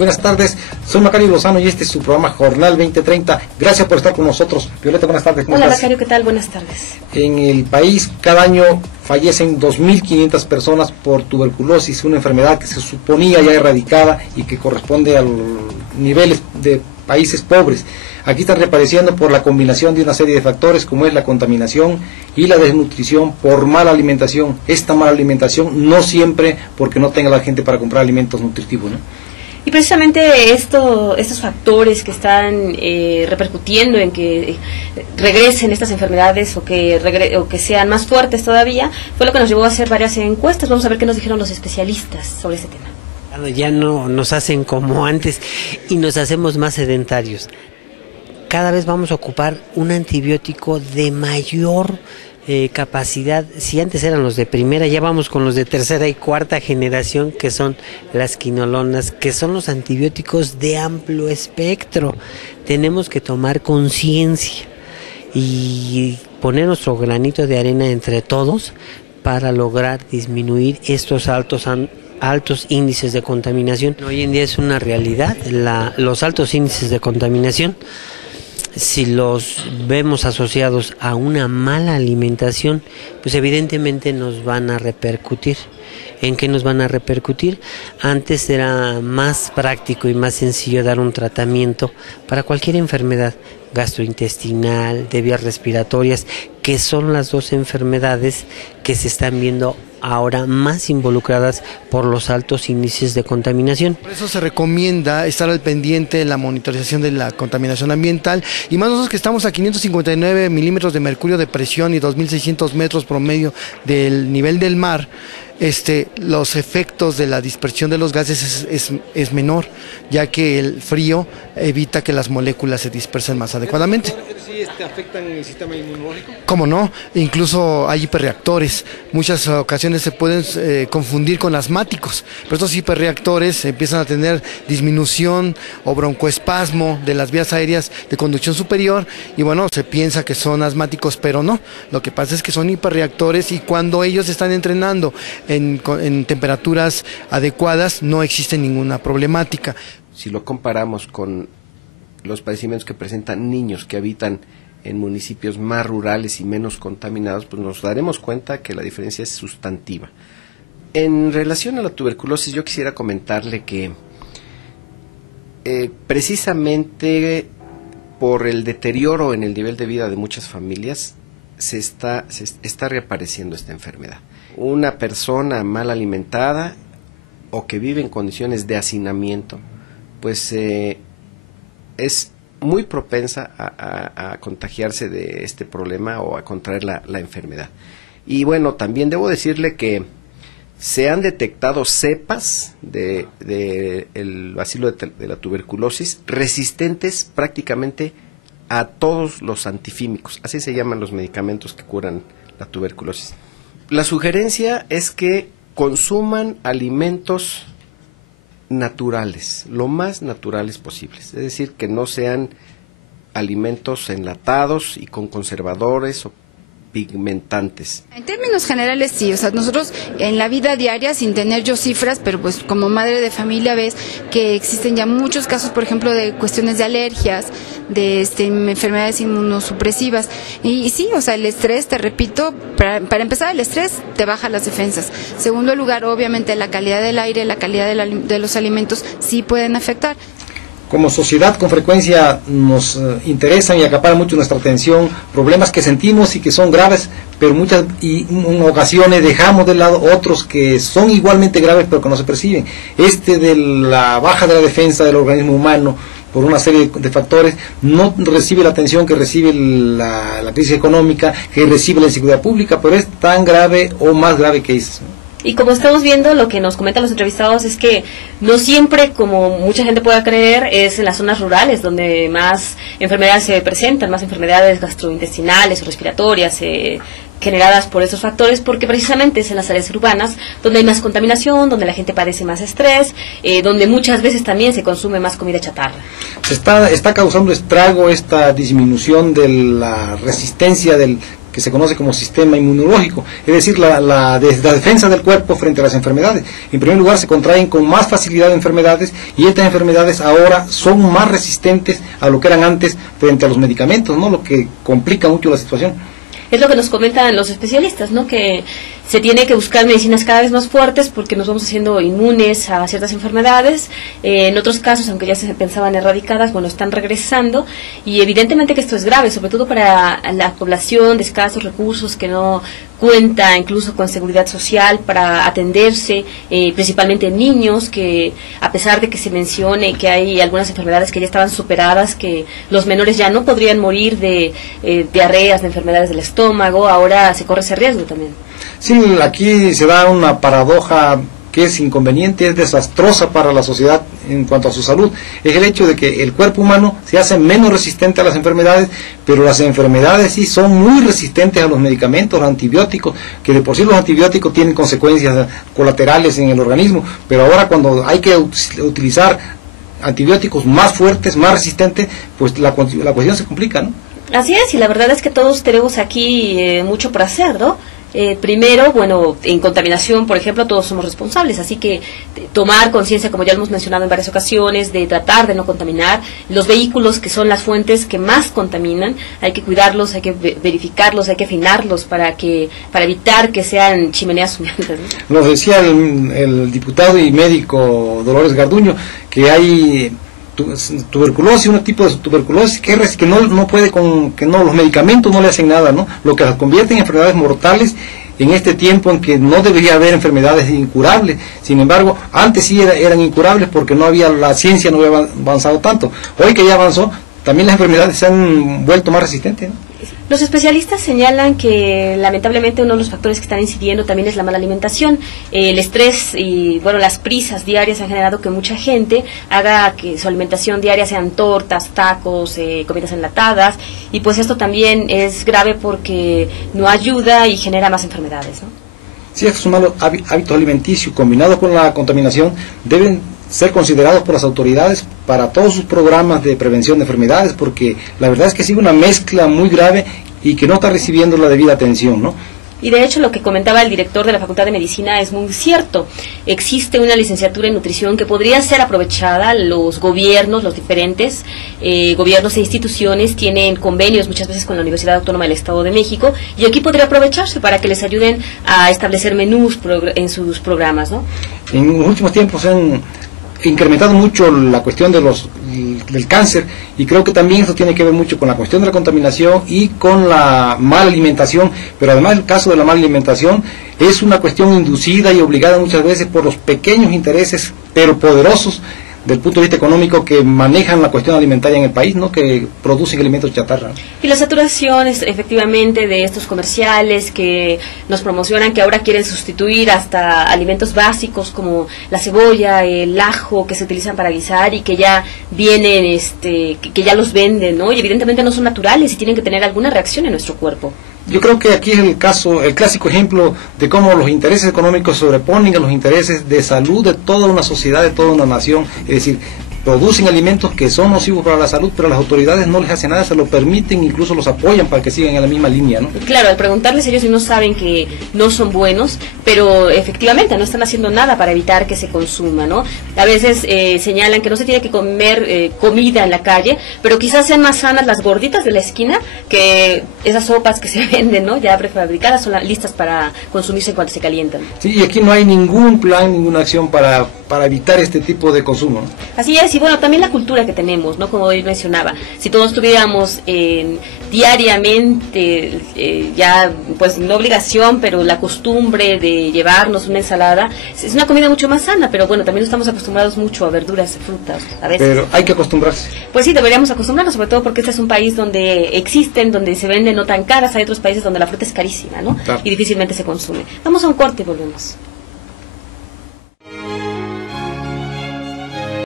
Buenas tardes, soy Macario Lozano y este es su programa Jornal 2030. Gracias por estar con nosotros. Violeta, buenas tardes. Hola Macario, ¿qué tal? Buenas tardes. En el país cada año fallecen 2.500 personas por tuberculosis, una enfermedad que se suponía ya erradicada y que corresponde a los niveles de países pobres. Aquí están reapareciendo por la combinación de una serie de factores como es la contaminación y la desnutrición por mala alimentación. Esta mala alimentación no siempre porque no tenga la gente para comprar alimentos nutritivos, ¿no? Y precisamente estos factores que están repercutiendo en que regresen estas enfermedades o que sean más fuertes todavía, fue lo que nos llevó a hacer varias encuestas. Vamos a ver qué nos dijeron los especialistas sobre este tema. Ya no nos hacen como antes y nos hacemos más sedentarios. Cada vez vamos a ocupar un antibiótico de mayor capacidad. Si antes eran los de primera, ya vamos con los de tercera y cuarta generación, que son las quinolonas, que son los antibióticos de amplio espectro. Tenemos que tomar conciencia y poner nuestro granito de arena entre todos para lograr disminuir estos altos índices de contaminación. Hoy en día es una realidad, los altos índices de contaminación. Si los vemos asociados a una mala alimentación, pues evidentemente nos van a repercutir. ¿En qué nos van a repercutir? Antes era más práctico y más sencillo dar un tratamiento para cualquier enfermedad gastrointestinal, de vías respiratorias, que son las dos enfermedades que se están viendo ahora más involucradas por los altos índices de contaminación. Por eso se recomienda estar al pendiente de la monitorización de la contaminación ambiental, y más nosotros que estamos a 559 milímetros de mercurio de presión y 2.600 metros promedio del nivel del mar. Los efectos de la dispersión de los gases es menor, ya que el frío evita que las moléculas se dispersen más adecuadamente. ¿Sí afectan el sistema inmunológico? ¿Cómo no? Incluso hay hiperreactores. Muchas ocasiones se pueden confundir con asmáticos, pero estos hiperreactores empiezan a tener disminución o broncoespasmo de las vías aéreas de conducción superior, y bueno, se piensa que son asmáticos, pero no. Lo que pasa es que son hiperreactores, y cuando ellos están entrenando en temperaturas adecuadas no existe ninguna problemática. Si lo comparamos con los padecimientos que presentan niños que habitan en municipios más rurales y menos contaminados, pues nos daremos cuenta que la diferencia es sustantiva. En relación a la tuberculosis, yo quisiera comentarle que precisamente por el deterioro en el nivel de vida de muchas familias se está reapareciendo esta enfermedad. Una persona mal alimentada o que vive en condiciones de hacinamiento, pues es muy propensa a contagiarse de este problema o a contraer la enfermedad. Y bueno, también debo decirle que se han detectado cepas del bacilo de la tuberculosis resistentes prácticamente a todos los antifímicos, así se llaman los medicamentos que curan la tuberculosis. La sugerencia es que consuman alimentos naturales, lo más naturales posibles, es decir, que no sean alimentos enlatados y con conservadores o pigmentantes. En términos generales sí, o sea, nosotros en la vida diaria, sin tener yo cifras, pero pues como madre de familia ves que existen ya muchos casos, por ejemplo, de cuestiones de alergias, de enfermedades inmunosupresivas, y sí, o sea, el estrés, te repito, para empezar, el estrés te baja las defensas. Segundo lugar, obviamente la calidad del aire, la calidad de los alimentos sí pueden afectar. Como sociedad, con frecuencia nos interesan y acaparan mucho nuestra atención problemas que sentimos y que son graves, pero en ocasiones dejamos de lado otros que son igualmente graves pero que no se perciben. De la baja de la defensa del organismo humano por una serie de factores no recibe la atención que recibe la crisis económica, que recibe la inseguridad pública, pero es tan grave o más grave que eso. Y como estamos viendo, lo que nos comentan los entrevistados es que no siempre, como mucha gente pueda creer, es en las zonas rurales donde más enfermedades se presentan, más enfermedades gastrointestinales o respiratorias generadas por estos factores, porque precisamente es en las áreas urbanas donde hay más contaminación, donde la gente padece más estrés, donde muchas veces también se consume más comida chatarra. Está causando estrago esta disminución de la resistencia que que se conoce como sistema inmunológico, es decir, la defensa del cuerpo frente a las enfermedades. En primer lugar, se contraen con más facilidad enfermedades, y estas enfermedades ahora son más resistentes a lo que eran antes frente a los medicamentos, ¿no? Lo que complica mucho la situación. Es lo que nos comentan los especialistas, ¿no? Que se tiene que buscar medicinas cada vez más fuertes porque nos vamos haciendo inmunes a ciertas enfermedades. En otros casos, aunque ya se pensaban erradicadas, bueno, están regresando, y evidentemente que esto es grave, sobre todo para la población de escasos recursos que no cuenta incluso con seguridad social para atenderse, principalmente niños, que a pesar de que se mencione que hay algunas enfermedades que ya estaban superadas, que los menores ya no podrían morir de diarreas, de enfermedades del estómago, ahora se corre ese riesgo también. Sí, aquí se da una paradoja que es inconveniente, es desastrosa para la sociedad en cuanto a su salud. Es el hecho de que el cuerpo humano se hace menos resistente a las enfermedades, pero las enfermedades sí son muy resistentes a los medicamentos, los antibióticos, que de por sí los antibióticos tienen consecuencias colaterales en el organismo, pero ahora cuando hay que utilizar antibióticos más fuertes, más resistentes, pues la cuestión se complica, ¿no? Así es, y la verdad es que todos tenemos aquí mucho por hacer, ¿no? Primero, bueno, en contaminación, por ejemplo, todos somos responsables, así que tomar conciencia, como ya lo hemos mencionado en varias ocasiones, de tratar de no contaminar. Los vehículos, que son las fuentes que más contaminan, hay que cuidarlos, hay que verificarlos, hay que afinarlos para evitar que sean chimeneas humeantes, ¿no? Nos decía el diputado y médico Dolores Garduño que hay tuberculosis, un tipo de tuberculosis que no puede los medicamentos no le hacen nada, ¿no? Lo que las convierte en enfermedades mortales en este tiempo en que no debería haber enfermedades incurables. Sin embargo, antes sí eran incurables porque la ciencia no había avanzado tanto. Hoy que ya avanzó, también las enfermedades se han vuelto más resistentes, ¿no? Los especialistas señalan que lamentablemente uno de los factores que están incidiendo también es la mala alimentación. El estrés y bueno, las prisas diarias han generado que mucha gente haga que su alimentación diaria sean tortas, tacos, comidas enlatadas, y pues esto también es grave porque no ayuda y genera más enfermedades, ¿no? Sí, estos malos hábitos alimenticios combinados con la contaminación deben ser considerados por las autoridades para todos sus programas de prevención de enfermedades, porque la verdad es que sigue una mezcla muy grave y que no está recibiendo la debida atención, ¿no? Y de hecho lo que comentaba el director de la Facultad de Medicina es muy cierto. Existe una licenciatura en nutrición que podría ser aprovechada. Los gobiernos, los diferentes gobiernos e instituciones tienen convenios muchas veces con la Universidad Autónoma del Estado de México, y aquí podría aprovecharse para que les ayuden a establecer menús en sus programas, ¿no? En los últimos tiempos han incrementado mucho la cuestión del cáncer, y creo que también esto tiene que ver mucho con la cuestión de la contaminación y con la mala alimentación, pero además el caso de la mala alimentación es una cuestión inducida y obligada muchas veces por los pequeños intereses, pero poderosos del punto de vista económico, que manejan la cuestión alimentaria en el país, ¿no? Que producen alimentos chatarra. Y la saturación efectivamente de estos comerciales que nos promocionan, que ahora quieren sustituir hasta alimentos básicos como la cebolla, el ajo, que se utilizan para guisar y que ya vienen, que ya los venden, ¿no? Y evidentemente no son naturales y tienen que tener alguna reacción en nuestro cuerpo. Yo creo que aquí es el clásico ejemplo de cómo los intereses económicos sobreponen a los intereses de salud de toda una sociedad, de toda una nación. Es decir, producen alimentos que son nocivos para la salud, pero las autoridades no les hacen nada, se lo permiten, incluso los apoyan para que sigan en la misma línea, ¿no? Claro, al preguntarles ellos no saben que no son buenos, pero efectivamente no están haciendo nada para evitar que se consuma, ¿no? A veces señalan que no se tiene que comer comida en la calle, pero quizás sean más sanas las gorditas de la esquina que esas sopas que se venden, ¿no? Ya prefabricadas, son listas para consumirse cuando se calientan. Sí, y aquí no hay ningún plan, ninguna acción para evitar este tipo de consumo, ¿no? Así es. Y bueno, también la cultura que tenemos, ¿no? Como él mencionaba, si todos tuviéramos diariamente, ya pues no obligación, pero la costumbre de llevarnos una ensalada, es una comida mucho más sana, pero bueno, también estamos acostumbrados mucho a verduras, frutas, a veces. Pero hay que acostumbrarse. Pues sí, deberíamos acostumbrarnos, sobre todo porque este es un país donde donde se venden no tan caras, hay otros países donde la fruta es carísima, ¿no? Claro. Y difícilmente se consume. Vamos a un corte y volvemos.